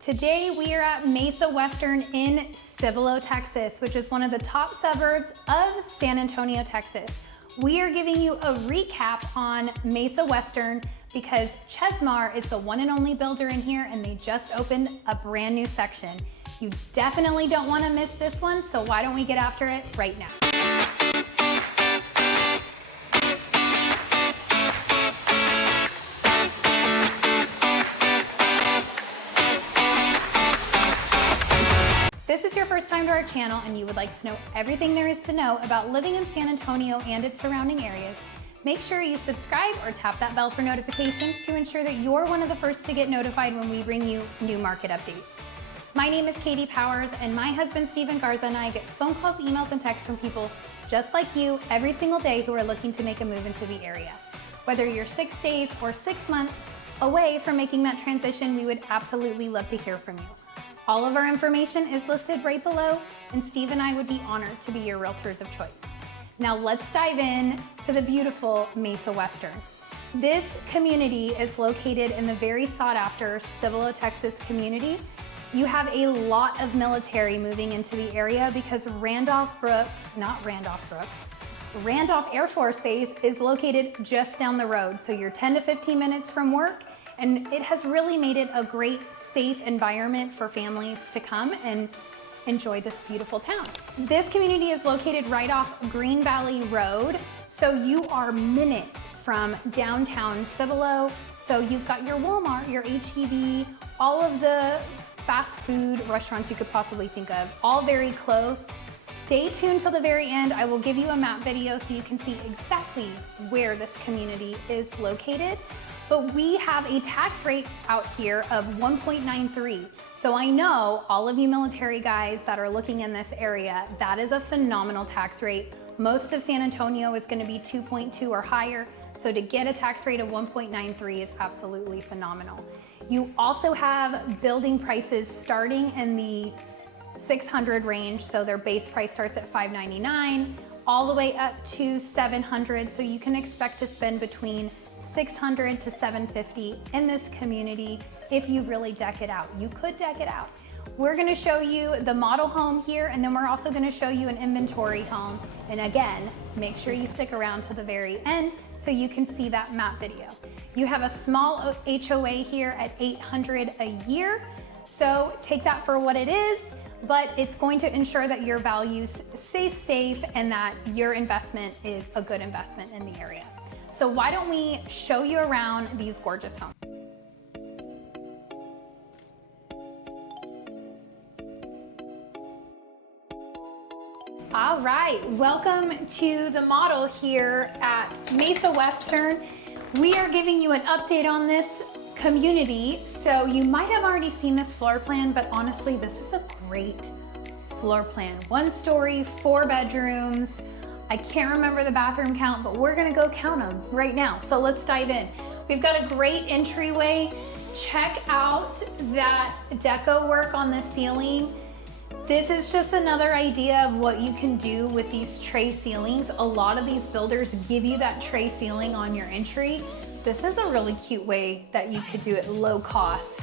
Today we are at Mesa Western in Cibolo, Texas, which is one of the top suburbs of San Antonio, Texas. We are giving you a recap on Mesa Western because Chesmar is the one and only builder in here, and they just opened a brand new section. You definitely don't want to miss this one, so why don't we get after it right now? If this is your first time to our channel and you would like to know everything there is to know about living in San Antonio and its surrounding areas, make sure you subscribe or tap that bell for notifications to ensure that you're one of the first to get notified when we bring you new market updates. My name is Katie Powers, and my husband Steven Garza and I get phone calls, emails, and texts from people just like you every single day who are looking to make a move into the area. Whether you're 6 days or 6 months away from making that transition, we would absolutely love to hear from you. All of our information is listed right below, and Steve and I would be honored to be your realtors of choice. Now let's dive in to the beautiful Mesa Western. This community is located in the very sought after Cibolo, Texas community. You have a lot of military moving into the area because Randolph Air Force Base is located just down the road. So you're 10 to 15 minutes from work, and it has really made it a great, safe environment for families to come and enjoy this beautiful town. This community is located right off Green Valley Road, so you are minutes from downtown Cibolo. So you've got your Walmart, your H-E-B, all of the fast food restaurants you could possibly think of, all very close. Stay tuned till the very end. I will give you a map video so you can see exactly where this community is located. But we have a tax rate out here of 1.93. So I know all of you military guys that are looking in this area, that is a phenomenal tax rate. Most of San Antonio is gonna be 2.2 or higher. So to get a tax rate of 1.93 is absolutely phenomenal. You also have building prices starting in the 600 range. So their base price starts at $599, all the way up to 700. So you can expect to spend between $600 to $750 in this community if you really deck it out. You could deck it out. We're gonna show you the model home here, and then we're also gonna show you an inventory home. And again, make sure you stick around to the very end so you can see that map video. You have a small HOA here at $800 a year. So take that for what it is, but it's going to ensure that your values stay safe and that your investment is a good investment in the area. So why don't we show you around these gorgeous homes. All right, welcome to the model here at Mesa Western. We are giving you an update on this community. So you might have already seen this floor plan, but honestly, this is a great floor plan. 1 story, 4 bedrooms. I can't remember the bathroom count, but we're gonna go count them right now. So let's dive in. We've got a great entryway. Check out that deco work on the ceiling. This is just another idea of what you can do with these tray ceilings. A lot of these builders give you that tray ceiling on your entry. This is a really cute way that you could do it low cost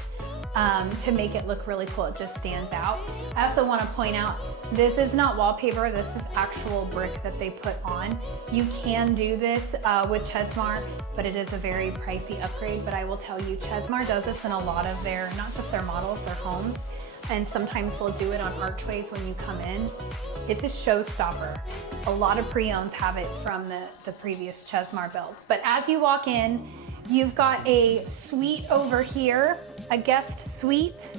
to make it look really cool. It just stands out. I also want to point out, this is not wallpaper, this is actual brick that they put on. You can do this with Chesmar, but it is a very pricey upgrade. But I will tell you, Chesmar does this in a lot of their, not just their models, their homes. And sometimes they'll do it on archways when you come in. It's a showstopper. A lot of pre-owns have it from the previous Chesmar builds. But as you walk in, you've got a suite over here, a guest suite,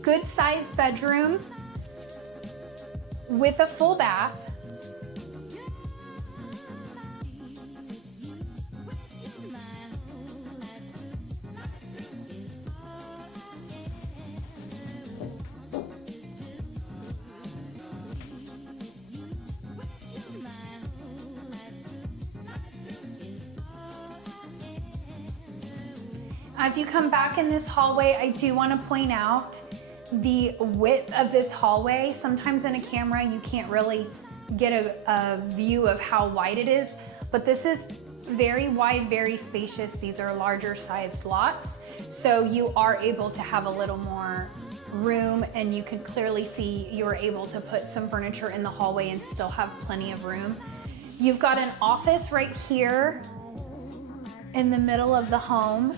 good sized bedroom with a full bath. As you come back in this hallway, I do want to point out the width of this hallway. Sometimes in a camera, you can't really get a view of how wide it is, but this is very wide, very spacious. These are larger sized lots. So you are able to have a little more room, and you can clearly see you're able to put some furniture in the hallway and still have plenty of room. You've got an office right here in the middle of the home.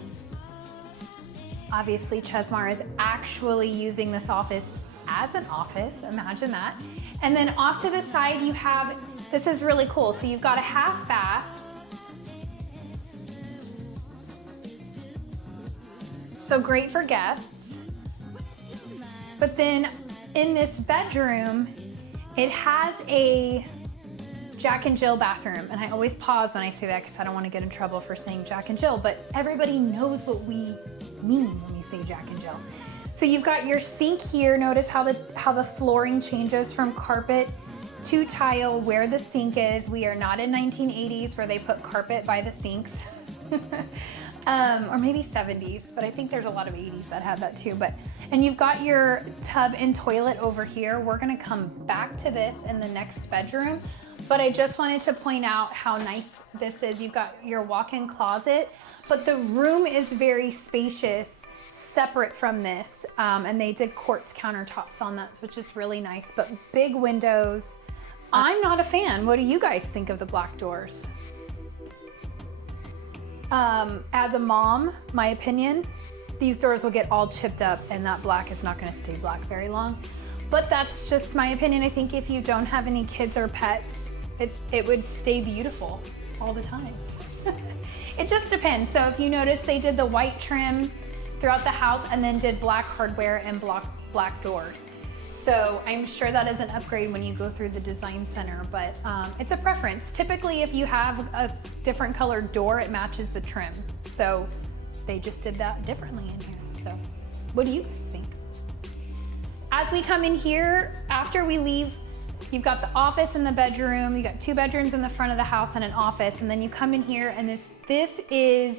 Obviously, Chesmar is actually using this office as an office, imagine that. And then off to the side you have, this is really cool, so you've got a half bath. So great for guests. But then in this bedroom, it has a Jack and Jill bathroom. And I always pause when I say that because I don't want to get in trouble for saying Jack and Jill, but everybody knows what we mean when we say Jack and Jill. So you've got your sink here. Notice how the flooring changes from carpet to tile where the sink is. We are not in 1980s where they put carpet by the sinks. Or maybe 70s, but I think there's a lot of 80s that had that too. And you've got your tub and toilet over here. We're gonna come back to this in the next bedroom, but I just wanted to point out how nice this is. You've got your walk-in closet, but the room is very spacious, separate from this, and they did quartz countertops on that, which is really nice, but big windows. I'm not a fan. What do you guys think of the black doors? As a mom, my opinion, these doors will get all chipped up and that black is not gonna stay black very long. But that's just my opinion. I think if you don't have any kids or pets, it would stay beautiful all the time. It just depends. So if you notice, they did the white trim throughout the house and then did black hardware and black doors. So I'm sure that is an upgrade when you go through the design center, but it's a preference. Typically, if you have a different colored door, it matches the trim. So they just did that differently in here. So what do you guys think? As we come in here, after we leave, you've got the office and the bedroom. You got 2 bedrooms in the front of the house and an office. And then you come in here and this is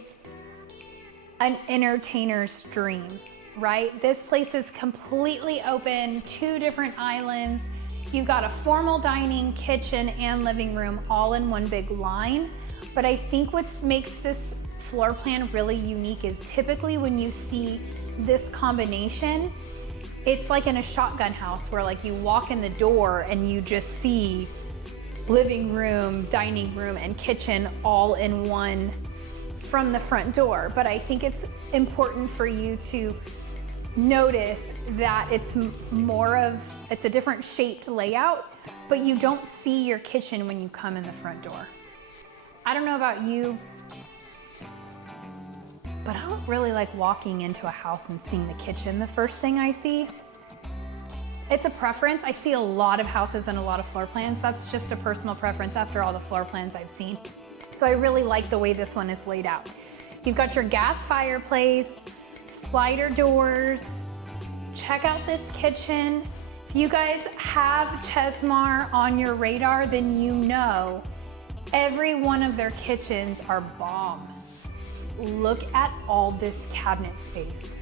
an entertainer's dream. Right? This place is completely open, 2 different islands. You've got a formal dining, kitchen, and living room all in one big line. But I think what makes this floor plan really unique is typically when you see this combination, it's like in a shotgun house where like you walk in the door and you just see living room, dining room, and kitchen all in one from the front door. But I think it's important for you to notice that it's a different shaped layout, but you don't see your kitchen when you come in the front door. I don't know about you, but I don't really like walking into a house and seeing the kitchen the first thing I see. It's a preference. I see a lot of houses and a lot of floor plans. That's just a personal preference after all the floor plans I've seen. So I really like the way this one is laid out. You've got your gas fireplace, slider doors. Check out this kitchen. If you guys have Chesmar on your radar, then you know every one of their kitchens are bomb. Look at all this cabinet space.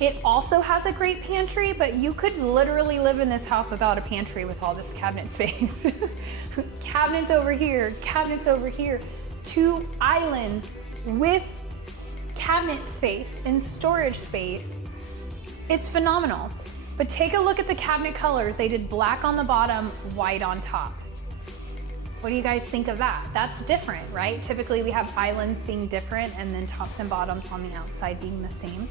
It also has a great pantry, but you could literally live in this house without a pantry with all this cabinet space. Cabinets over here, 2 islands with cabinet space and storage space. It's phenomenal. But take a look at the cabinet colors. They did black on the bottom, white on top. What do you guys think of that? That's different, right? Typically we have islands being different and then tops and bottoms on the outside being the same.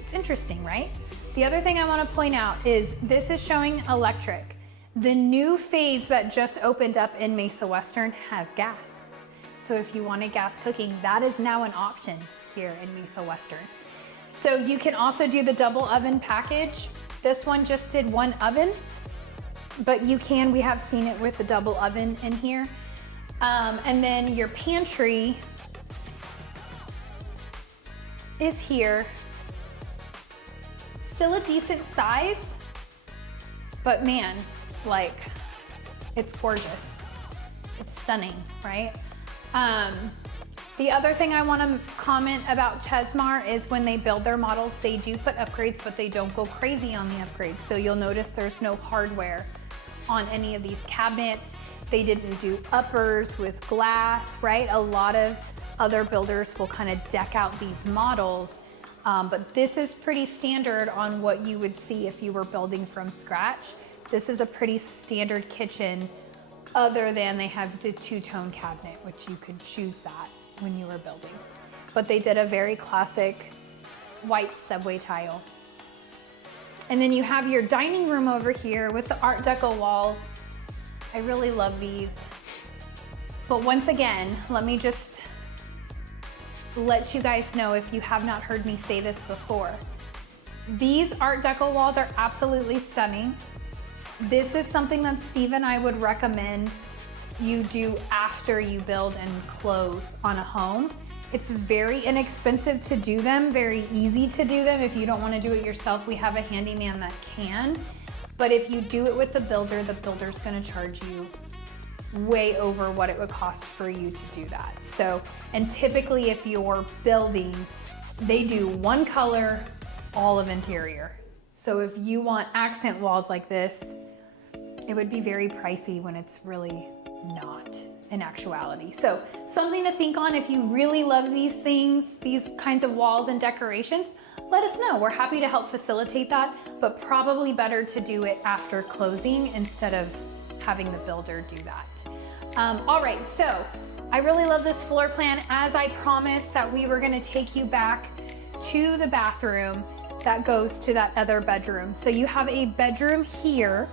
It's interesting, right? The other thing I want to point out is this is showing electric. The new phase that just opened up in Mesa Western has gas. So if you wanted gas cooking, that is now an option here in Mesa Western. So you can also do the double oven package. This one just did 1 oven, but we have seen it with the double oven in here. And then your pantry is here. Still a decent size, but man, like, it's gorgeous. It's stunning, right? The other thing I want to comment about Chesmar is when they build their models, they do put upgrades, but they don't go crazy on the upgrades. So you'll notice there's no hardware on any of these cabinets. They didn't do uppers with glass, right? A lot of Other builders will kind of deck out these models, but this is pretty standard on what you would see if you were building from scratch. This is a pretty standard kitchen, other than they have the two-tone cabinet, which you could choose that when you were building. But they did a very classic white subway tile. And then you have your dining room over here with the Art Deco walls. I really love these. But once again, let me just let you guys know, if you have not heard me say this before, these Art Deco walls are absolutely stunning. This is something that Steve and I would recommend you do after you build and close on a home. It's very inexpensive to do them, very easy to do them. If you don't want to do it yourself, we have a handyman that can. But if you do it with the builder's going to charge you way over what it would cost for you to do that. So, and typically if you're building, they do one color, all of interior. So if you want accent walls like this, it would be very pricey when it's really not in actuality. So something to think on. If you really love these things, these kinds of walls and decorations, let us know. We're happy to help facilitate that, but probably better to do it after closing instead of having the builder do that. All right, so I really love this floor plan. As I promised that we were gonna take you back to the bathroom that goes to that other bedroom. So you have a bedroom here,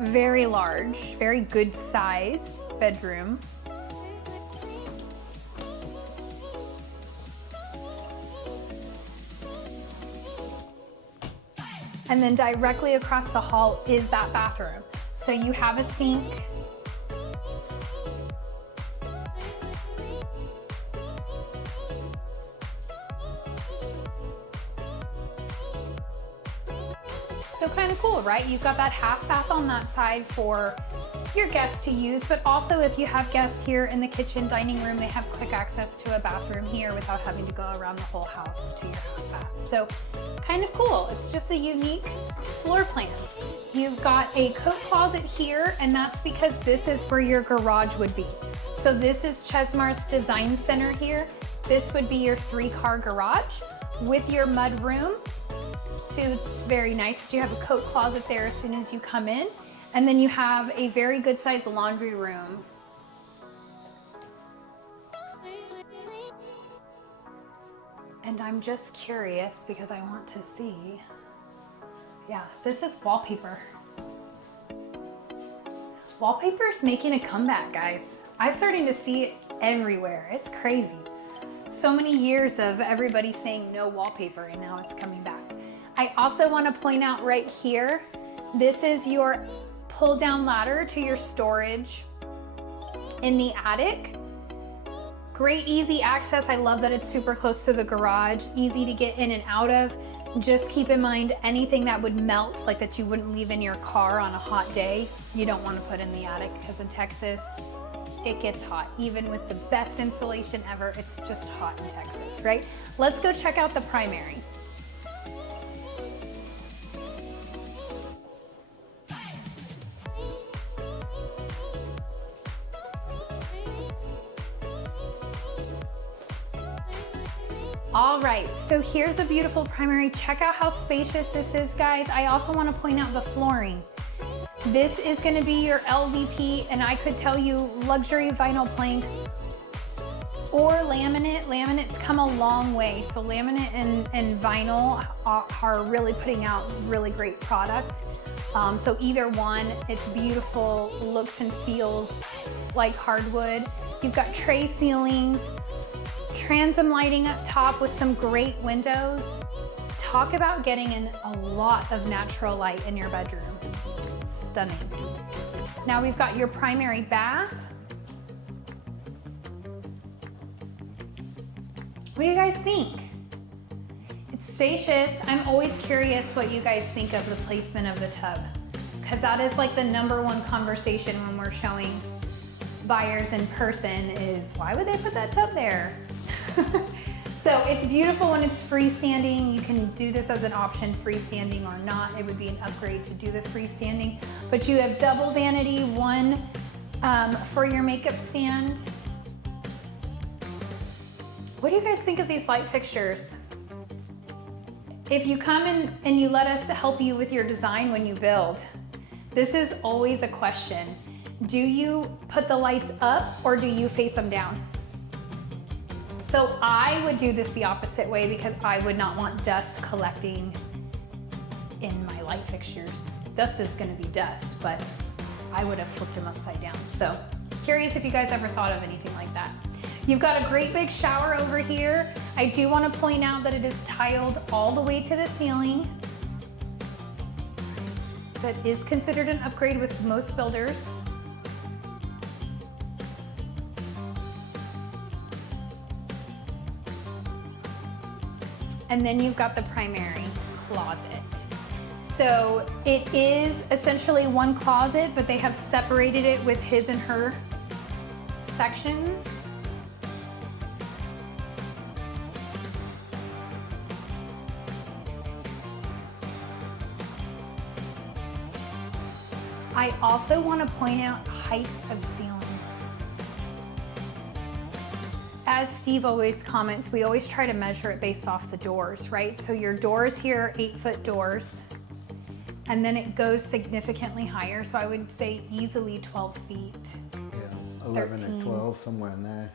very large, very good size bedroom. And then directly across the hall is that bathroom. So you have a sink. So kind of cool, right? You've got that half bath on that side for your guests to use, but also if you have guests here in the kitchen, dining room, they have quick access to a bathroom here without having to go around the whole house to your half bath. So kind of cool. It's just a unique floor plan. You've got a coat closet here, and that's because this is where your garage would be. So this is Chesmar's Design Center here. This would be your 3-car garage with your mud room. So it's very nice that you have a coat closet there as soon as you come in. And then you have a very good sized laundry room. And I'm just curious because I want to see. Yeah, this is wallpaper. Wallpaper's making a comeback, guys. I'm starting to see it everywhere. It's crazy. So many years of everybody saying no wallpaper, and now it's coming back. I also want to point out right here, this is your pull down ladder to your storage in the attic. Great easy access. I love that it's super close to the garage, easy to get in and out of. Just keep in mind anything that would melt, like that you wouldn't leave in your car on a hot day, you don't want to put in the attic, because in Texas, it gets hot. Even with the best insulation ever, it's just hot in Texas, right? Let's go check out the primary. All right, so here's a beautiful primary. Check out how spacious this is, guys. I also want to point out the flooring. This is going to be your LVP, and I could tell you luxury vinyl plank or laminate. Laminates come a long way. So laminate and vinyl are really putting out really great product. So either one, it's beautiful, looks and feels like hardwood. You've got tray ceilings, transom lighting up top with some great windows. Talk about getting in a lot of natural light in your bedroom. Stunning. Now we've got your primary bath. What do you guys think? It's spacious. I'm always curious what you guys think of the placement of the tub, because that is like the #1 conversation when we're showing buyers in person is, why would they put that tub there? So it's beautiful when it's freestanding. You can do this as an option, freestanding or not. It would be an upgrade to do the freestanding. But you have double vanity, one For your makeup stand, what do you guys think of these light fixtures? If you come in and you let us help you with your design when you build, this is always a question. Do you put the lights up or do you face them down? So I would do this the opposite way because I would not want dust collecting in my light fixtures. Dust is gonna be dust, but I would have flipped them upside down. So curious if you guys ever thought of anything like that. You've got a great big shower over here. I do want to point out that it is tiled all the way to the ceiling. That is considered an upgrade with most builders. And then you've got the primary closet. So it is essentially one closet, but they have separated it with his and her sections. I also want to point out height of ceilings. As Steve always comments, we always try to measure it based off the doors, right? So your doors here are 8-foot doors, and then it goes significantly higher. So I would say easily 12 feet. Yeah, 11 13. or 12, somewhere in there.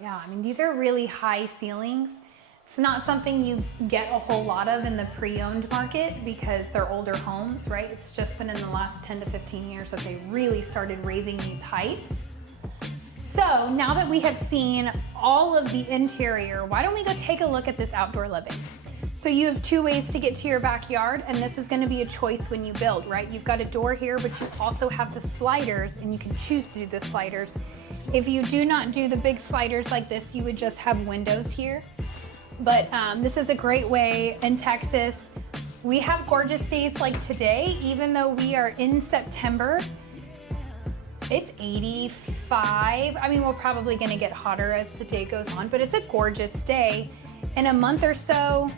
Yeah, I mean, these are really high ceilings. It's not something you get a whole lot of in the pre-owned market because they're older homes, right? It's just been in the last 10 to 15 years that they really started raising these heights. So now that we have seen all of the interior, why don't we go take a look at this outdoor living? So you have two ways to get to your backyard, and this is gonna be a choice when you build, right? You've got a door here, but you also have the sliders, and you can choose to do the sliders. If you do not do the big sliders like this, you would just have windows here. But this is a great way in Texas. We have gorgeous days like today, even though we are in September. It's 85. I mean, we're probably gonna get hotter as the day goes on, but it's a gorgeous day. In a month or so,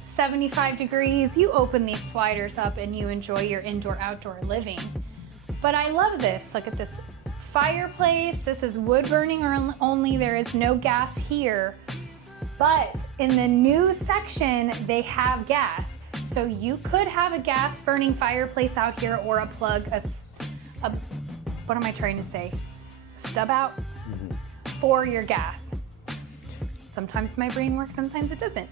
75 degrees, you open these sliders up and you enjoy your indoor-outdoor living. But I love this. Look at this fireplace. This is wood burning only. There is no gas here. But in the new section, they have gas. So you could have a gas burning fireplace out here or a plug, what am I trying to say? Stub out for your gas. Sometimes my brain works, sometimes it doesn't.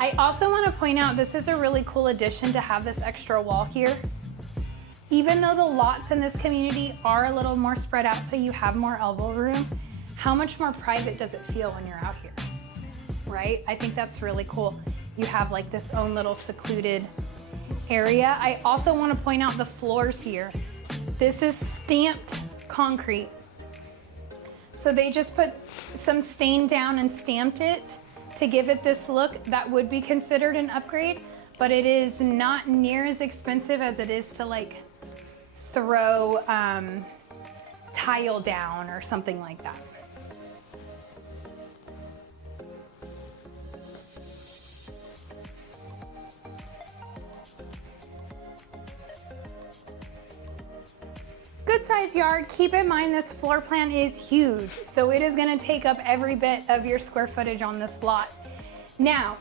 I also want to point out this is a really cool addition to have this extra wall here. Even though the lots in this community are a little more spread out so you have more elbow room, how much more private does it feel when you're out here? Right? I think that's really cool. You have like this own little secluded area. I also want to point out the floors here. This is stamped concrete. So they just put some stain down and stamped it to give it this look. That would be considered an upgrade, but it is not near as expensive as it is to like throw tile down or something like that. Good size yard. Keep in mind this floor plan is huge, so it is going to take up every bit of your square footage on this lot. Now,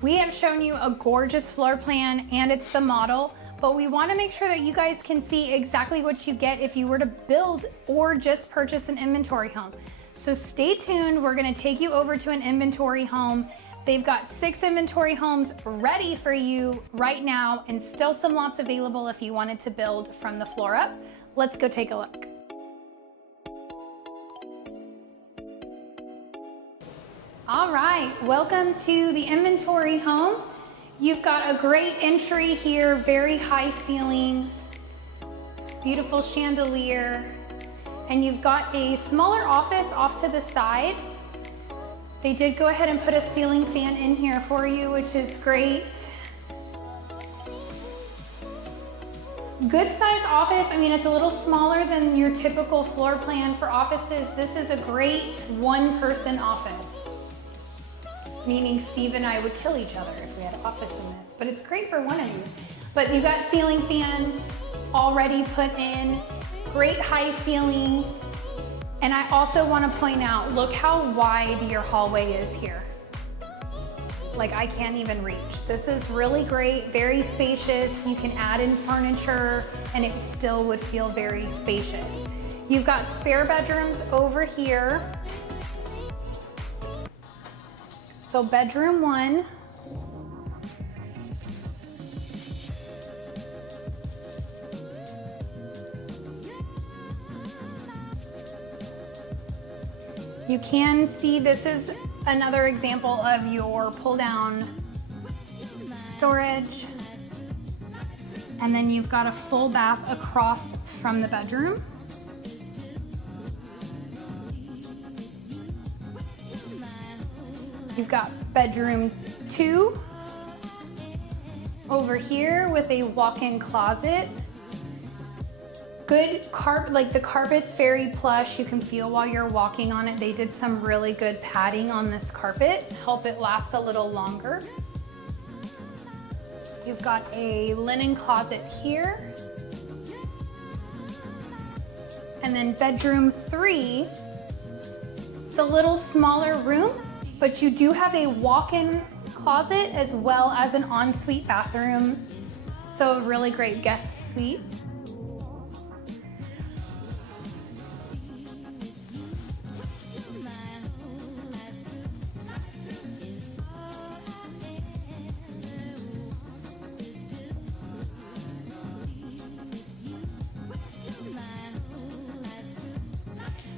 we have shown you a gorgeous floor plan and it's the model, but we want to make sure that you guys can see exactly what you get if you were to build or just purchase an inventory home. So stay tuned. We're going to take you over to an inventory home. They've got 6 inventory homes ready for you right now and still some lots available if you wanted to build from the floor up. Let's go take a look. All right, welcome to the inventory home. You've got a great entry here, very high ceilings, beautiful chandelier, and you've got a smaller office off to the side. They did go ahead and put a ceiling fan in here for you, which is great. Good size office. I mean, it's a little smaller than your typical floor plan for offices. This is a great one-person office, meaning Steve and I would kill each other if we had an office in this, but it's great for one of you. But you got ceiling fans already put in. Great high ceilings. And I also want to point out, look how wide your hallway is here. Like I can't even reach. This is really great, very spacious. You can add in furniture and it still would feel very spacious. You've got spare bedrooms over here. So bedroom 1. You can see this is another example of your pull down storage. And then you've got a full bath across from the bedroom. You've got bedroom 2 over here with a walk-in closet. Good carpet, like the carpet's very plush. You can feel while you're walking on it. They did some really good padding on this carpet, help it last a little longer. You've got a linen closet here. And then bedroom 3, it's a little smaller room, but you do have a walk-in closet as well as an ensuite bathroom. So a really great guest suite.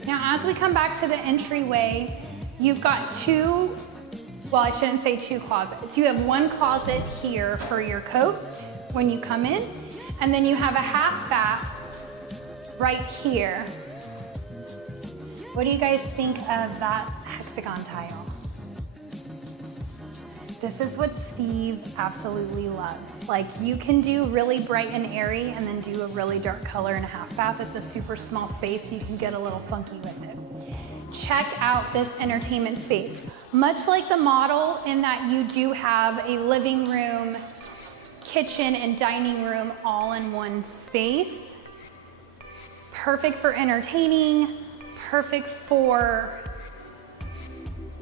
Now, as we come back to the entryway, you've got 2, well, I shouldn't say 2 closets. You have 1 closet here for your coat when you come in, and then you have a half bath right here. What do you guys think of that hexagon tile? This is what Steve absolutely loves. Like, you can do really bright and airy and then do a really dark color in a half bath. It's a super small space, so you can get a little funky with it. Check out this entertainment space. Much like the model in that you do have a living room, kitchen, and dining room all in one space. Perfect for entertaining, perfect for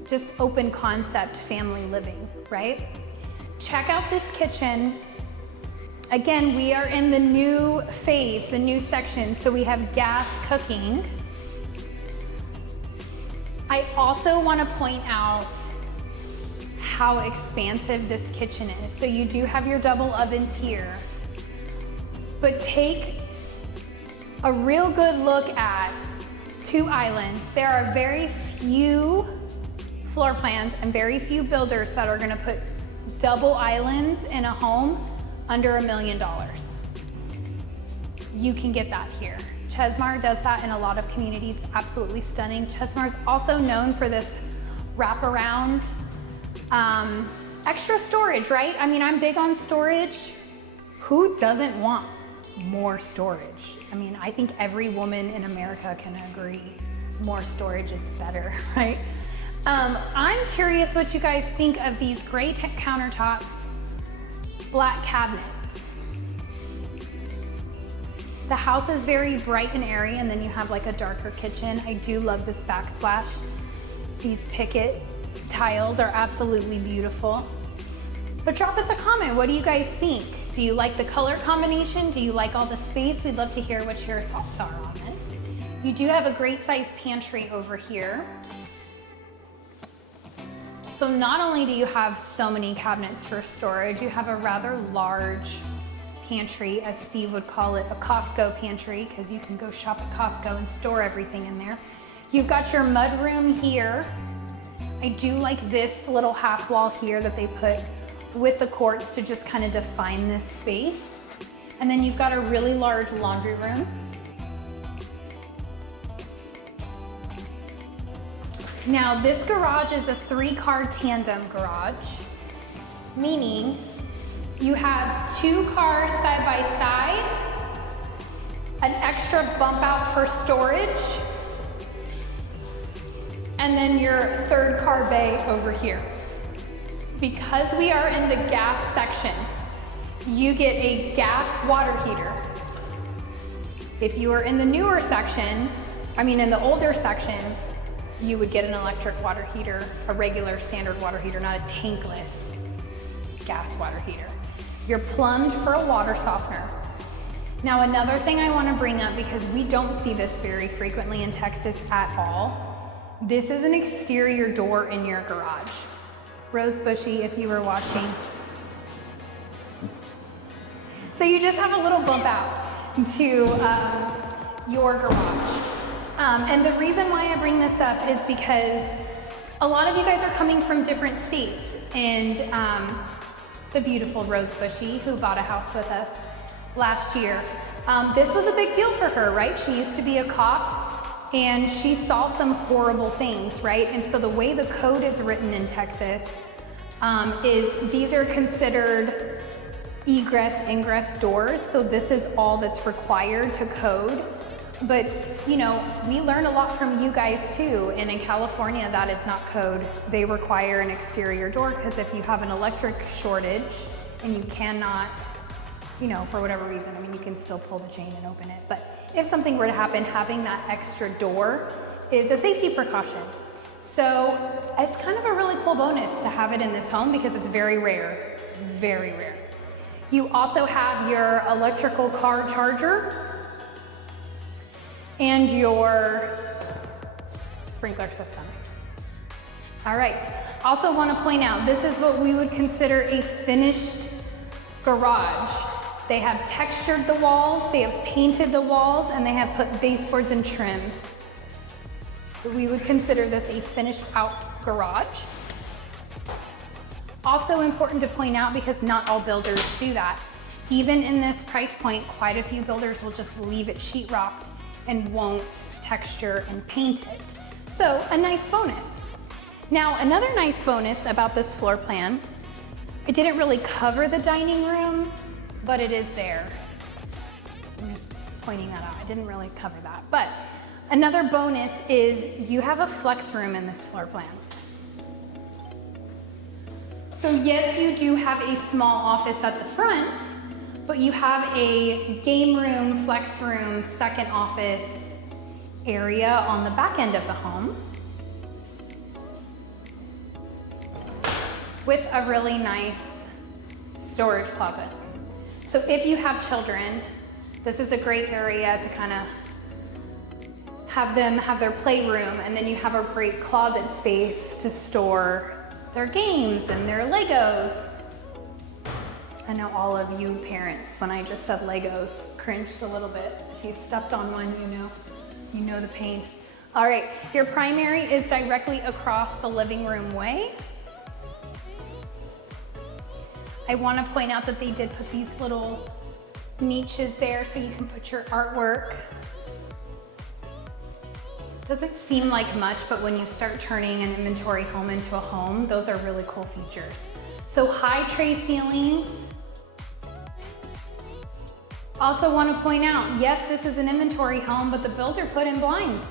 just open concept family living, right? Check out this kitchen. Again, we are in the new phase, the new section, so we have gas cooking. I also want to point out how expansive this kitchen is. So you do have your double ovens here, but take a real good look at 2 islands. There are very few floor plans and very few builders that are gonna put double islands in a home under $1 million. You can get that here. Chesmar does that in a lot of communities, absolutely stunning. Chesmar is also known for this wraparound extra storage, right? I mean, I'm big on storage. Who doesn't want more storage? I mean, I think every woman in America can agree more storage is better, right? I'm curious what you guys think of these gray countertops, black cabinets. The house is very bright and airy, and then you have like a darker kitchen. I do love this backsplash. These picket tiles are absolutely beautiful. But drop us a comment, what do you guys think? Do you like the color combination? Do you like all the space? We'd love to hear what your thoughts are on this. You do have a great size pantry over here. So not only do you have so many cabinets for storage, you have a rather large pantry, as Steve would call it, a Costco pantry, because you can go shop at Costco and store everything in there. You've got your mud room here. I do like this little half wall here that they put with the quartz to just kind of define this space. And then you've got a really large laundry room. Now, this garage is a 3-car tandem garage, meaning you have 2 cars side by side, an extra bump out for storage, and then your 3rd car bay over here. Because we are in the gas section, you get a gas water heater. If you are in the newer section, in the older section, you would get an electric water heater, a regular standard water heater, not a tankless gas water heater. You're plumbed for a water softener. Now, another thing I want to bring up, because we don't see this very frequently in Texas at all, this is an exterior door in your garage. Rose Bushy, if you were watching. So you just have a little bump out to your garage. And the reason why I bring this up is because a lot of you guys are coming from different states, and the beautiful Rose Bushy, who bought a house with us last year, this was a big deal for her, right? She used to be a cop, and she saw some horrible things, right? And so the way the code is written in Texas is these are considered egress, ingress doors. So this is all that's required to code. But we learn a lot from you guys too. And in California, that is not code. They require an exterior door, because if you have an electric shortage and you cannot, for whatever reason, you can still pull the chain and open it. But if something were to happen, having that extra door is a safety precaution. So it's kind of a really cool bonus to have it in this home, because it's very rare, very rare. You also have your electrical car charger and your sprinkler system. All right, also want to point out, this is what we would consider a finished garage. They have textured the walls, they have painted the walls, and they have put baseboards and trim. So we would consider this a finished out garage. Also important to point out, because not all builders do that. Even in this price point, quite a few builders will just leave it sheetrocked and won't texture and paint it. So a nice bonus. Now, another nice bonus about this floor plan, it didn't really cover the dining room, but it is there. I'm just pointing that out. I didn't really cover that. But another bonus is you have a flex room in this floor plan. So yes, you do have a small office at the front, but you have a game room, flex room, second office area on the back end of the home with a really nice storage closet. So if you have children, this is a great area to kind of have them have their playroom, and then you have a great closet space to store their games and their Legos. I know all of you parents, when I just said Legos, cringed a little bit. If you stepped on one, you know the pain. All right, your primary is directly across the living room way. I want to point out that they did put these little niches there so you can put your artwork. Doesn't seem like much, but when you start turning an inventory home into a home, those are really cool features. So high tray ceilings. Also want to point out, yes, this is an inventory home, but the builder put in blinds.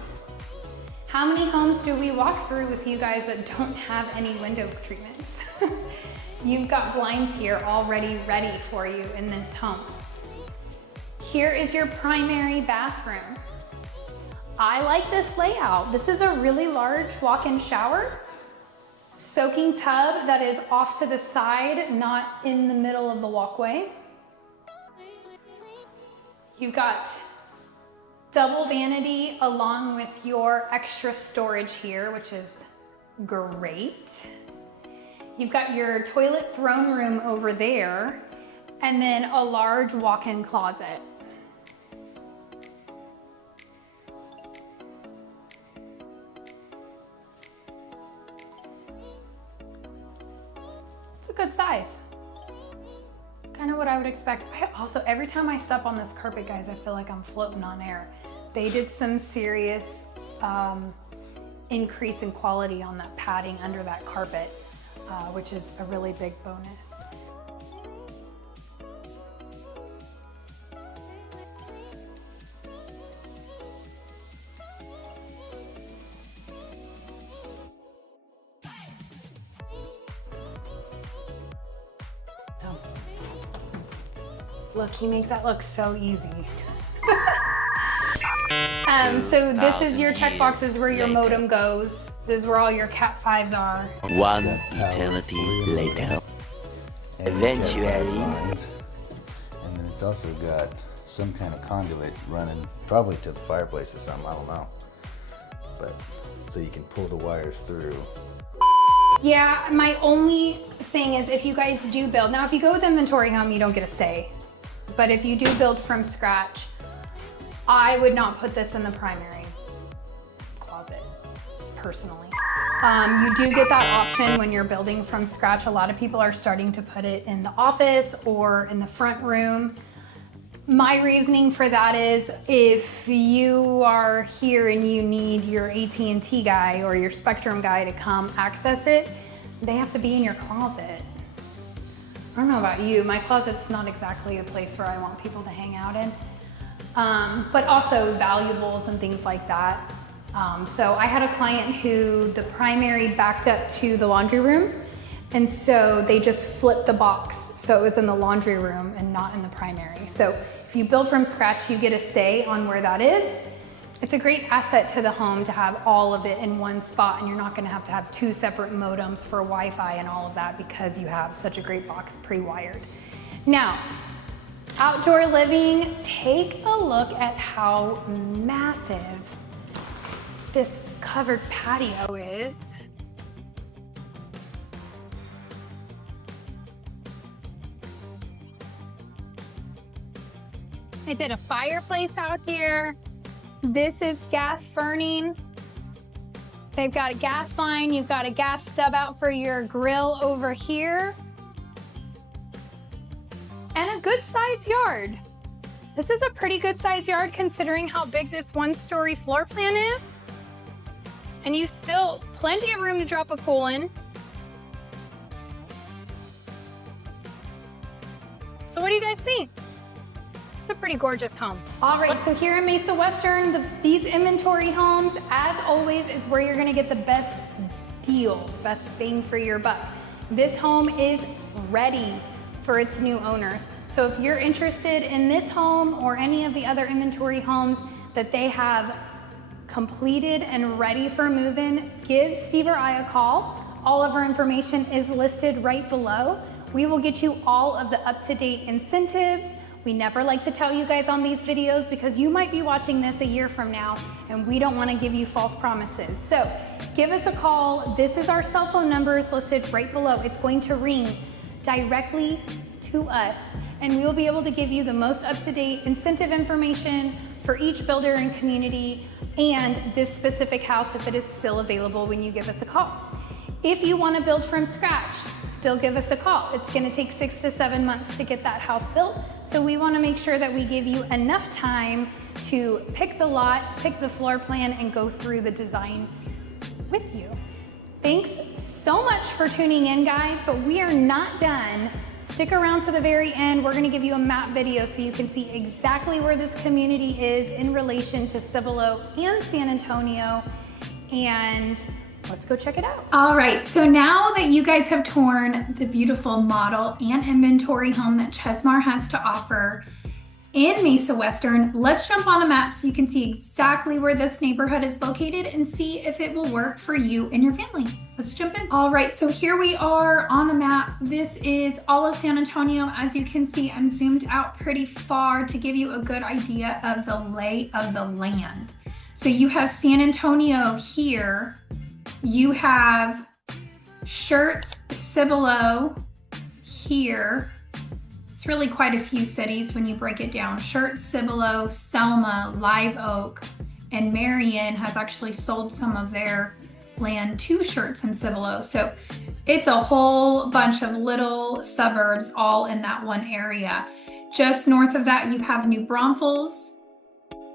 How many homes do we walk through with you guys that don't have any window treatments? You've got blinds here already ready for you in this home. Here is your primary bathroom. I like this layout. This is a really large walk-in shower, soaking tub that is off to the side, not in the middle of the walkway. You've got double vanity along with your extra storage here, which is great. You've got your toilet throne room over there, and then a large walk-in closet. It's a good size. Kind of what I would expect. Also, every time I step on this carpet, guys, I feel like I'm floating on air. They did some serious increase in quality on that padding under that carpet, which is a really big bonus. Look, he makes that look so easy. So this is your checkboxes where your modem goes. This is where all your Cat 5s are. One eternity later. And Eventually. you've got lines. And then it's also got some kind of conduit running probably to the fireplace or something, I don't know. But so you can pull the wires through. Yeah, my only thing is if you guys do build, now if you go with inventory home, you don't get a say. But if you do build from scratch, I would not put this in the primary closet, personally. You do get that option when you're building from scratch. A lot of people are starting to put it in the office or in the front room. My reasoning for that is if you are here and you need your AT&T guy or your Spectrum guy to come access it, they have to be in your closet. I don't know about you, my closet's not exactly a place where I want people to hang out in. But also valuables and things like that. So I had a client who the primary backed up to the laundry room, and so they just flipped the box so it was in the laundry room and not in the primary. So if you build from scratch, you get a say on where that is. It's a great asset to the home to have all of it in one spot, and you're not gonna have to have two separate modems for Wi-Fi and all of that because you have such a great box pre-wired. Now, outdoor living, take a look at how massive this covered patio is. I did a fireplace out here. This is gas burning. They've got a gas line. You've got a gas stub out for your grill over here. And a good sized yard. This is a pretty good sized yard considering how big this 1-story floor plan is. And you still plenty of room to drop a pool in. So what do you guys think? It's a pretty gorgeous home. All right, so here in Mesa Western, these inventory homes, as always, is where you're gonna get the best deal, best bang for your buck. This home is ready for its new owners. So if you're interested in this home or any of the other inventory homes that they have completed and ready for move-in, give Steve or I a call. All of our information is listed right below. We will get you all of the up-to-date incentives. We never like to tell you guys on these videos because you might be watching this a year from now and we don't want to give you false promises. So give us a call. This is our cell phone numbers listed right below. It's going to ring directly to us and we will be able to give you the most up-to-date incentive information for each builder and community and this specific house if it is still available when you give us a call. If you want to build from scratch, still give us a call. It's going to take 6 to 7 months to get that house built. So we want to make sure that we give you enough time to pick the lot, pick the floor plan, and go through the design with you. Thanks so much for tuning in, guys, but we are not done. Stick around to the very end. We're going to give you a map video so you can see exactly where this community is in relation to Cibolo and San Antonio. And let's go check it out. All right, so now that you guys have toured the beautiful model and inventory home that Chesmar has to offer in Mesa Western, let's jump on a map so you can see exactly where this neighborhood is located and see if it will work for you and your family. Let's jump in. All right, so here we are on the map. This is all of San Antonio. As you can see, I'm zoomed out pretty far to give you a good idea of the lay of the land. So you have San Antonio here. You have Schertz, Cibolo here. It's really quite a few cities when you break it down. Schertz, Cibolo, Selma, Live Oak, and Marion has actually sold some of their land to Schertz and Cibolo. So it's a whole bunch of little suburbs all in that one area. Just north of that, you have New Braunfels,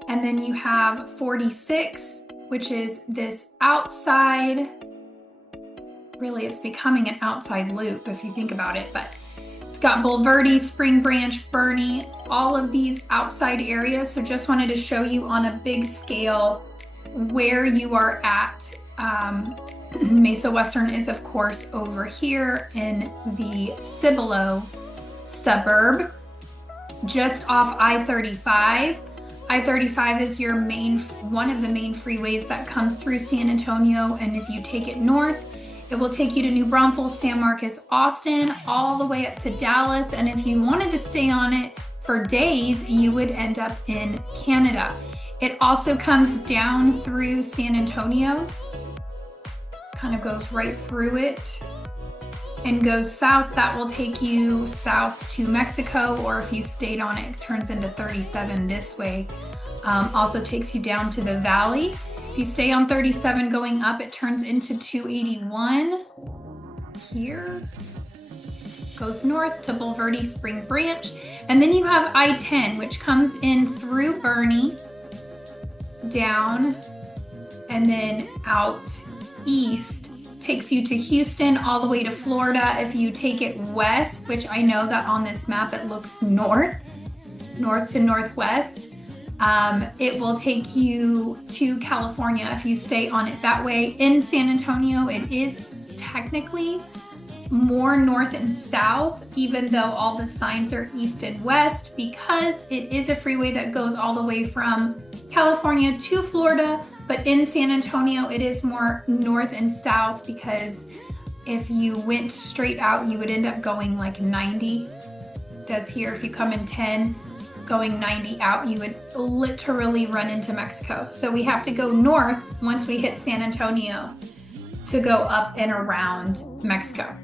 and then you have 46, which is this outside, really it's becoming an outside loop if you think about it, but it's got Bulverde, Spring Branch, Bernie, all of these outside areas. So just wanted to show you on a big scale where you are at. Mesa Western is of course over here in the Cibolo suburb, just off I-35. I-35 is your one of the main freeways that comes through San Antonio, and if you take it north, it will take you to New Braunfels, San Marcos, Austin, all the way up to Dallas. And if you wanted to stay on it for days, you would end up in Canada. It also comes down through San Antonio, kind of goes right through it and goes south. That will take you south to Mexico, or if you stayed on it, it turns into 37 this way. Also takes you down to the valley. If you stay on 37 going up, it turns into 281 here. Goes north to Bulverde Spring Branch. And then you have I-10, which comes in through Boerne, down, and then out east. Takes you to Houston, all the way to Florida. If you take it west, which I know that on this map it looks north to northwest, it will take you to California if you stay on it that way. In San Antonio, it is technically more north and south, even though all the signs are east and west, because it is a freeway that goes all the way from California to Florida. But in San Antonio, it is more north and south, because if you went straight out, you would end up going like 90. It does here, if you come in 10, going 90 out, you would literally run into Mexico. So we have to go north once we hit San Antonio to go up and around Mexico.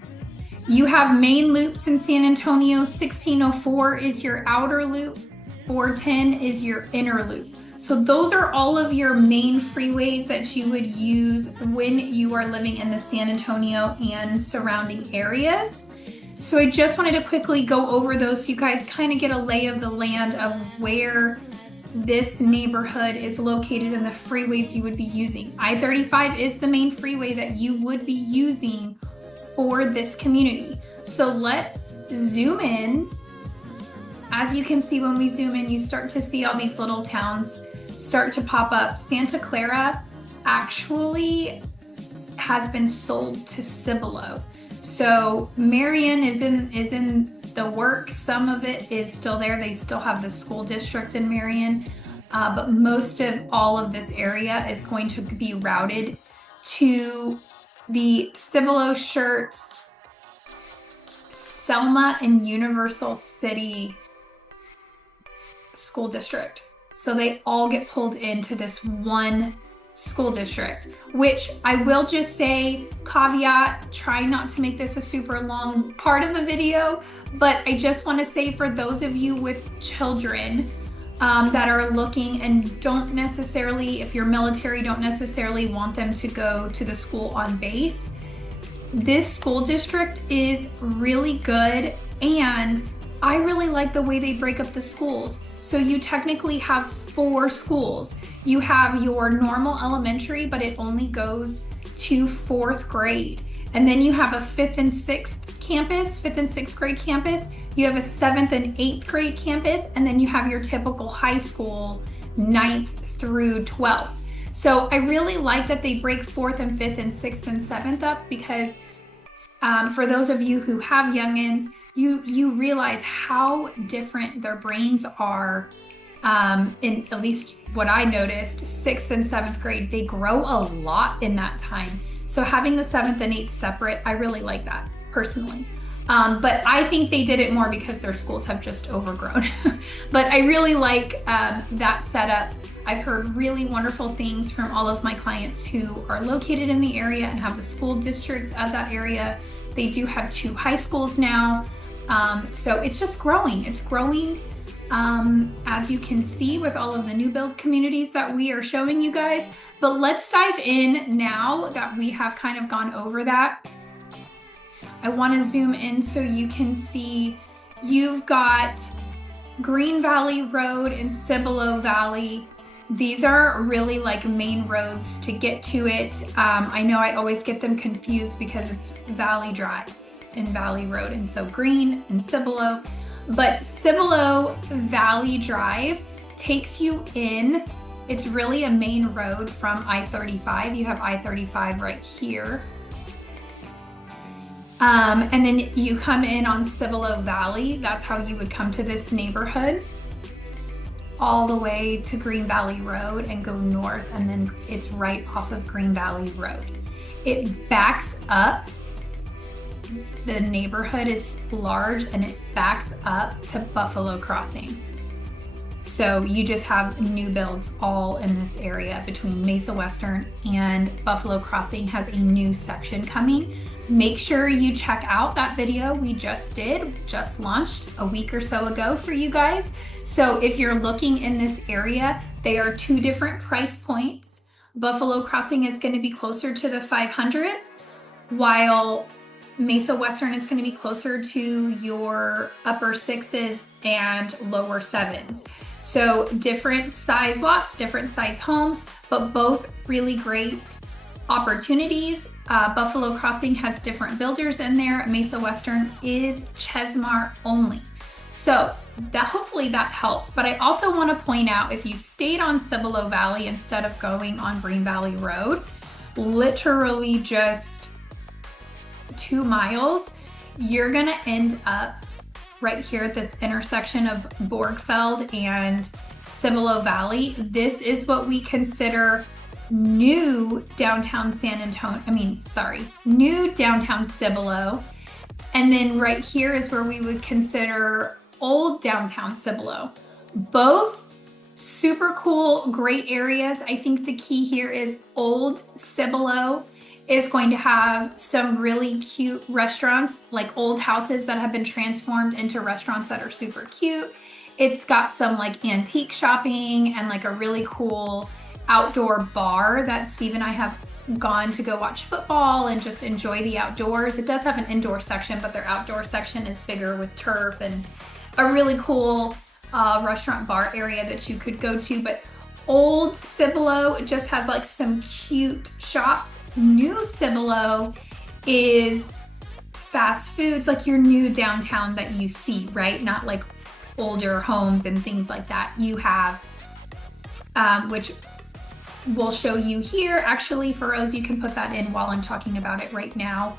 You have main loops in San Antonio. 1604 is your outer loop. 410 is your inner loop. So those are all of your main freeways that you would use when you are living in the San Antonio and surrounding areas. So I just wanted to quickly go over those so you guys kind of get a lay of the land of where this neighborhood is located and the freeways you would be using. I-35 is the main freeway that you would be using for this community. So let's zoom in. As you can see, when we zoom in, you start to see all these little towns start to pop up. Santa Clara actually has been sold to Cibolo. So Marion is in the works. Some of it is still there. They still have the school district in Marion, but most of all of this area is going to be routed to the Cibolo, Schertz, Selma, and Universal City school district. So they all get pulled into this one school district, which I will just say, caveat, try not to make this a super long part of the video, but I just want to say, for those of you with children that are looking and don't necessarily, if you're military, don't necessarily want them to go to the school on base, this school district is really good, and I really like the way they break up the schools. So you technically have 4 schools. You have your normal elementary, but it only goes to 4th grade. And then you have a 5th and 6th campus, 5th and 6th grade campus. You have a 7th and 8th grade campus. And then you have your typical high school, 9th through 12th. So I really like that they break 4th and 5th and 6th and 7th up, because for those of you who have youngins, you realize how different their brains are. In at least what I noticed, 6th and 7th grade, they grow a lot in that time. So having the 7th and 8th separate, I really like that personally. But I think they did it more because their schools have just overgrown. But I really like that setup. I've heard really wonderful things from all of my clients who are located in the area and have the school districts of that area. They do have 2 high schools now. So it's just growing. It's growing. As you can see with all of the new build communities that we are showing you guys. But let's dive in now that we have kind of gone over that. I want to zoom in so you can see you've got Green Valley Road and Cibolo Valley. These are really like main roads to get to it. I know I always get them confused because it's Valley Drive and Valley Road, and so Green and Cibolo. But Cibolo Valley Drive takes you in. It's really a main road from I-35. You have I-35 right here. And then you come in on Cibolo Valley. That's how you would come to this neighborhood. all the way to Green Valley Road and go north, and then it's right off of Green Valley Road. It backs up. The neighborhood is large and it backs up to Buffalo Crossing. So you just have new builds all in this area between Mesa Western and Buffalo Crossing has a new section coming. Make sure you check out that video we just launched a week or so ago for you guys. So if you're looking in this area, they are two different price points. Buffalo Crossing is going to be closer to the 500s, while Mesa Western is going to be closer to your upper 6s and lower 7s. So different size lots, different size homes, but both really great opportunities. Buffalo Crossing has different builders in there. Mesa Western is Chesmar only. So hopefully that helps. But I also want to point out, if you stayed on Cibolo Valley instead of going on Green Valley Road, literally just 2 miles, you're gonna end up right here at this intersection of Borgfeld and Cibolo Valley. This is what we consider new downtown new downtown Cibolo. And then right here is where we would consider old downtown Cibolo. Both super cool, great areas. I think the key here is old Cibolo is going to have some really cute restaurants, like old houses that have been transformed into restaurants that are super cute. It's got some like antique shopping and like a really cool outdoor bar that Steve and I have gone to go watch football and just enjoy the outdoors. It does have an indoor section, but their outdoor section is bigger with turf and a really cool restaurant bar area that you could go to. But old Cibolo just has like some cute shops. New Cibolo is fast foods, like your new downtown that you see, right? Not like older homes and things like that. You have, which we'll show you here. Actually, for Rose, you can put that in while I'm talking about it right now.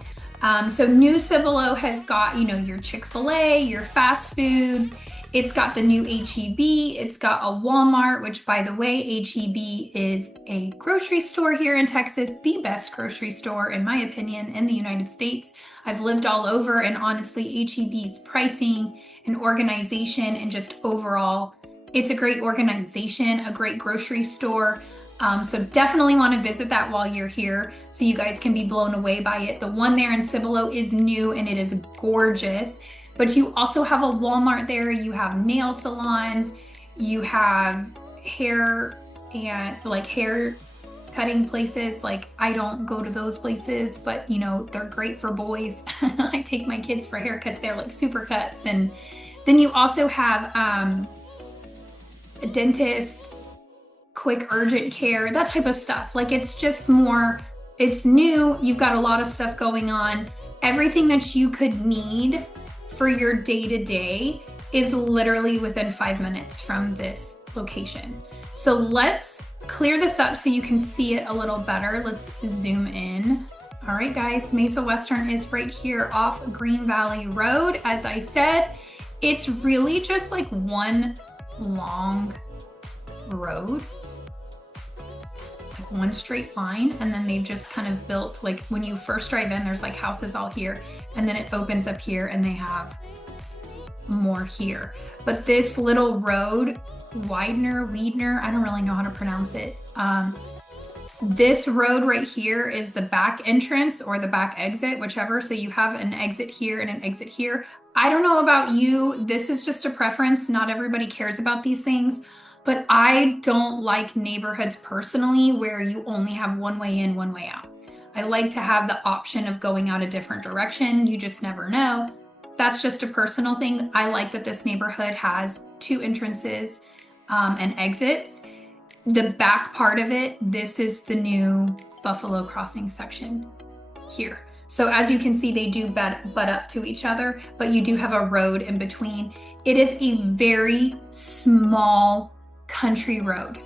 So New Cibolo has got, your Chick-fil-A, your fast foods. It's got the new H-E-B. It's got a Walmart, which, by the way, H-E-B is a grocery store here in Texas, the best grocery store, in my opinion, in the United States. I've lived all over, and honestly, H-E-B's pricing and organization and just overall, it's a great organization, a great grocery store. So definitely want to visit that while you're here so you guys can be blown away by it. The one there in Cibolo is new and it is gorgeous. But you also have a Walmart there, you have nail salons, you have hair and like hair cutting places. Like, I don't go to those places, but they're great for boys. I take my kids for haircuts. They're like super cuts. And then you also have a dentist, quick urgent care, that type of stuff. Like, it's just more, it's new. You've got a lot of stuff going on. Everything that you could need for your day-to-day is literally within 5 minutes from this location. So let's clear this up so you can see it a little better. Let's zoom in. All right, guys, Mesa Western is right here off Green Valley Road. As I said, it's really just like one long road, like one straight line, and then they've just kind of built, like when you first drive in, there's like houses all here, and then it opens up here and they have more here. But this little road, Weidner, I don't really know how to pronounce it. This road right here is the back entrance or the back exit, whichever. So you have an exit here and an exit here. I don't know about you. This is just a preference. Not everybody cares about these things, but I don't like neighborhoods personally where you only have one way in, one way out. I like to have the option of going out a different direction. You just never know. That's just a personal thing. I like that this neighborhood has 2 entrances and exits. The back part of it, this is the new Buffalo Crossing section here. So as you can see, they do butt up to each other, but you do have a road in between. It is a very small country road.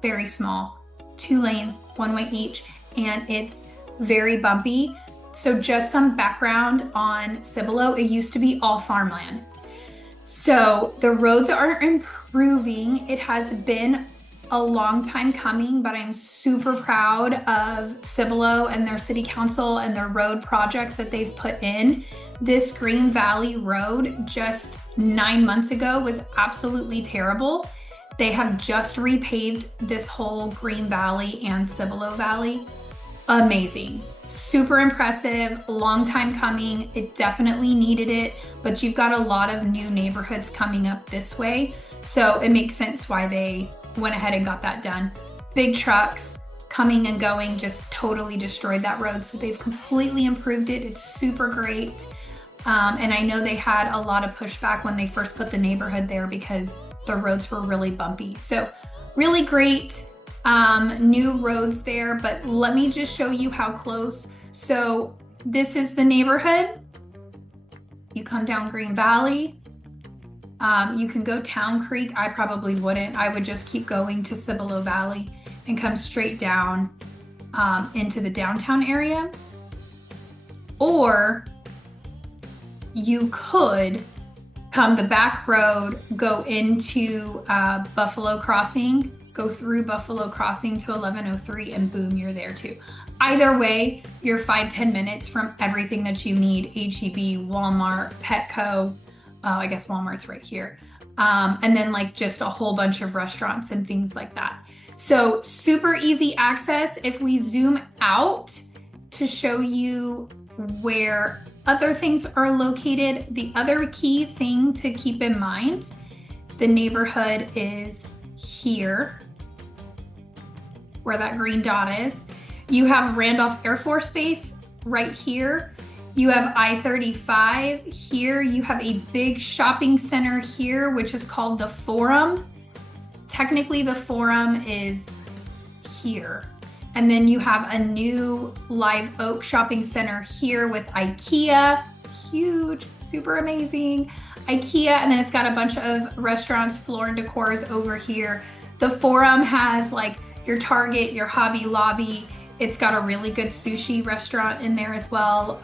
Very small. 2 lanes, 1 way each, and it's very bumpy. So just some background on Cibolo, it used to be all farmland. So the roads are improving. It has been a long time coming, but I'm super proud of Cibolo and their city council and their road projects that they've put in. This Green Valley Road just 9 months ago was absolutely terrible. They have just repaved this whole Green Valley and Cibolo Valley. Amazing. Super impressive, long time coming. It definitely needed it, but you've got a lot of new neighborhoods coming up this way. So it makes sense why they went ahead and got that done. Big trucks coming and going just totally destroyed that road. So they've completely improved it. It's super great. And I know they had a lot of pushback when they first put the neighborhood there because the roads were really bumpy. So really great new roads there, but let me just show you how close. So this is the neighborhood. You come down Green Valley. You can go Town Creek. I probably wouldn't. I would just keep going to Cibolo Valley and come straight down into the downtown area. Or you could come the back road, go into Buffalo Crossing, go through Buffalo Crossing to 1103, and boom, you're there too. Either way, you're 5-10 minutes from everything that you need. HEB, Walmart, Petco. I guess Walmart's right here. And then like just a whole bunch of restaurants and things like that. So super easy access. If we zoom out to show you where other things are located, the other key thing to keep in mind, the neighborhood is here, where that green dot is. You have Randolph Air Force Base right here. You have I-35 here. You have a big shopping center here, which is called the Forum. Technically, the Forum is here. And then you have a new Live Oak shopping center here with IKEA, huge, super amazing. IKEA, and then it's got a bunch of restaurants, Floor and Decors over here. The Forum has like your Target, your Hobby Lobby. It's got a really good sushi restaurant in there as well.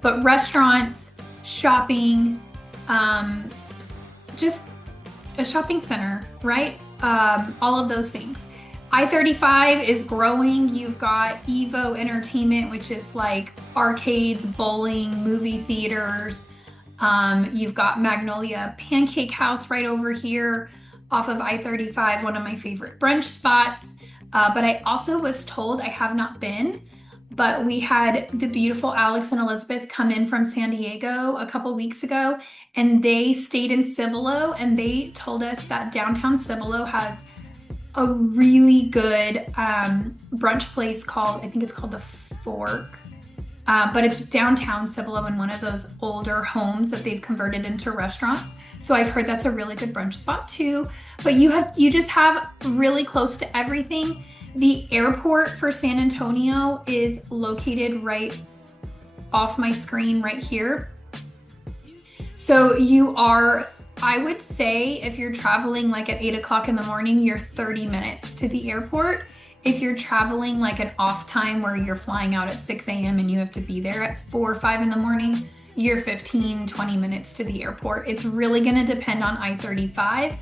But restaurants, shopping, just a shopping center, right? All of those things. I-35 is growing. You've got Evo Entertainment, which is like arcades, bowling, movie theaters. You've got Magnolia Pancake House right over here off of I-35, one of my favorite brunch spots. But I also was told, I have not been, but we had the beautiful Alex and Elizabeth come in from San Diego a couple weeks ago, and they stayed in Cibolo, and they told us that Downtown Cibolo has a really good brunch place called, I think it's called The Fork, but it's downtown Cibolo in one of those older homes that they've converted into restaurants. So I've heard that's a really good brunch spot too. But you just have really close to everything. The airport for San Antonio is located right off my screen right here. So you are, I would say if you're traveling like at 8 o'clock in the morning, you're 30 minutes to the airport. If you're traveling like an off time where you're flying out at 6 a.m. and you have to be there at 4 or 5 in the morning, you're 15, 20 minutes to the airport. It's really gonna depend on I-35.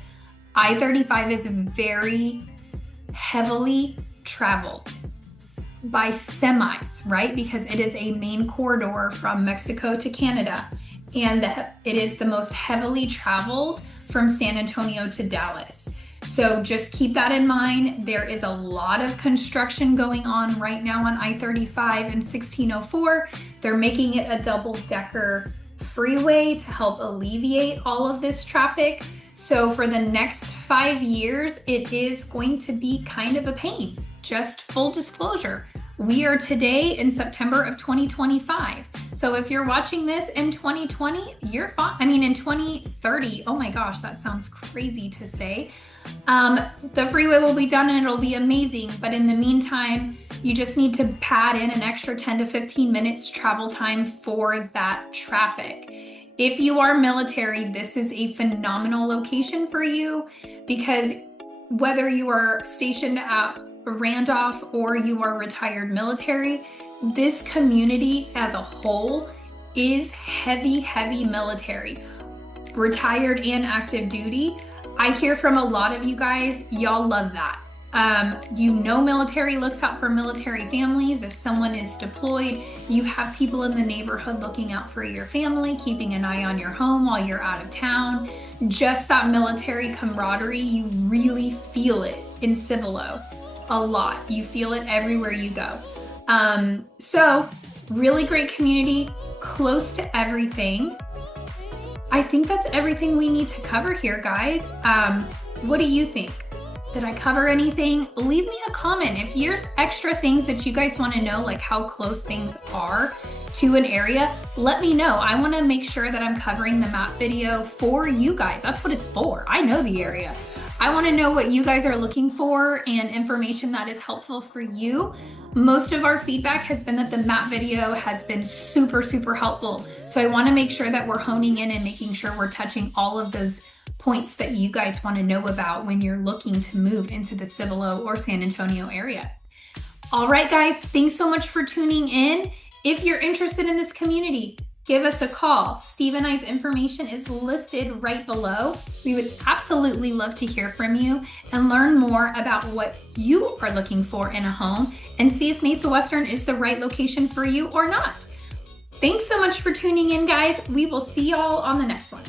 I-35 is very heavily traveled by semis, right? Because it is a main corridor from Mexico to Canada. And it is the most heavily traveled from San Antonio to Dallas. So just keep that in mind. There is a lot of construction going on right now on I-35 and 1604. They're making it a double-decker freeway to help alleviate all of this traffic. So for the next 5 years, it is going to be kind of a pain. Just full disclosure. We are today in September of 2025. So if you're watching this in 2020, you're fine. I mean, in 2030, oh my gosh, that sounds crazy to say. The freeway will be done and it'll be amazing. But in the meantime, you just need to pad in an extra 10 to 15 minutes travel time for that traffic. If you are military, this is a phenomenal location for you, because whether you are stationed at Randolph or you are retired military, this community as a whole is heavy military. retired and active duty. I hear from a lot of you guys, y'all love that. You know, military looks out for military families. If someone is deployed, you have people in the neighborhood looking out for your family, keeping an eye on your home while you're out of town. Just that military camaraderie, you really feel it in Cibolo a lot. You feel it everywhere you go. So really great community, close to everything. I think that's everything we need to cover here, guys. What do you think? Did I cover anything? Leave me a comment. If there's extra things that you guys want to know, like how close things are to an area, let me know. I want to make sure that I'm covering the map video for you guys. That's what it's for. I know the area. I want to know what you guys are looking for and information that is helpful for you. Most of our feedback has been that the map video has been super, super helpful. So I want to make sure that we're honing in and making sure we're touching all of those points that you guys want to know about when you're looking to move into the Cibolo or San Antonio area. All right, guys, thanks so much for tuning in. If you're interested in this community, give us a call. Steve and I's information is listed right below. We would absolutely love to hear from you and learn more about what you are looking for in a home and see if Mesa Western is the right location for you or not. Thanks so much for tuning in, guys. We will see y'all on the next one.